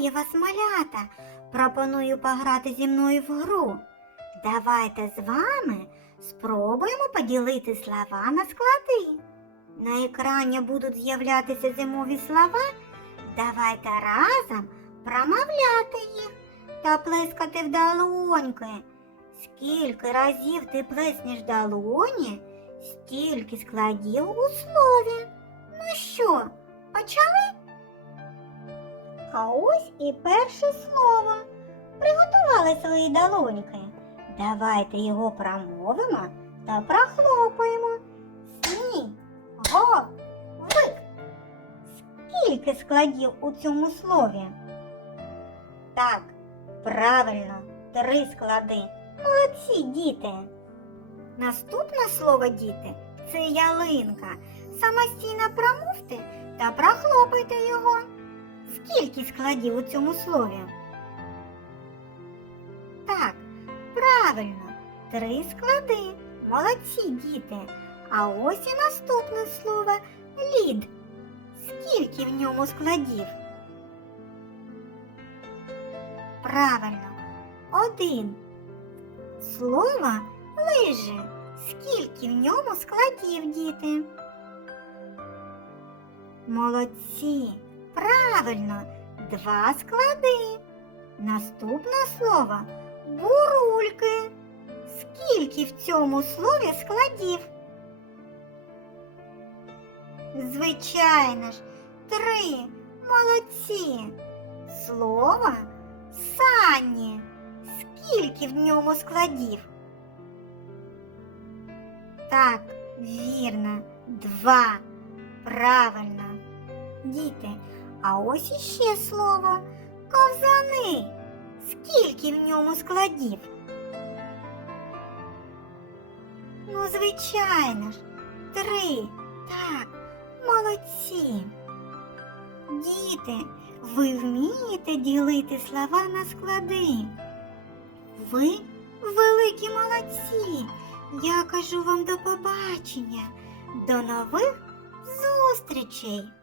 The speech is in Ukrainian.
Вітаю вас, малята! Пропоную пограти зі мною в гру. Давайте з вами спробуємо поділити слова на склади. На екрані будуть з'являтися зимові слова. Давайте разом промовляти їх та плескати в долоньки. Скільки разів ти плеснеш долоні, стільки складів у слові. А ось і перше слово. Приготували свої долоньки. Давайте його промовимо та прохлопаємо. Сні, го, вик. Скільки складів у цьому слові? Так, правильно, три склади. Молодці, діти. Наступне слово діти це ялинка. Самостійно промовте та прохлопайте його. Скільки складів у цьому слові? Так, правильно, три склади. Молодці діти. А ось і наступне слово лід. Скільки в ньому складів? Правильно, один. Слово лижі. Скільки в ньому складів, діти? Молодці. Правильно, два склади. Наступне слово бурульки. Скільки в цьому слові складів? Звичайно ж, три. Молодці. Слово сані. Скільки в ньому складів? Так, вірно, два. Правильно. Діти, а ось іще слово ковзани. Скільки в ньому складів? Ну, звичайно ж, три. Так, молодці. Діти, ви вмієте ділити слова на склади. Ви великі молодці. Я кажу вам до побачення. До нових зустрічей!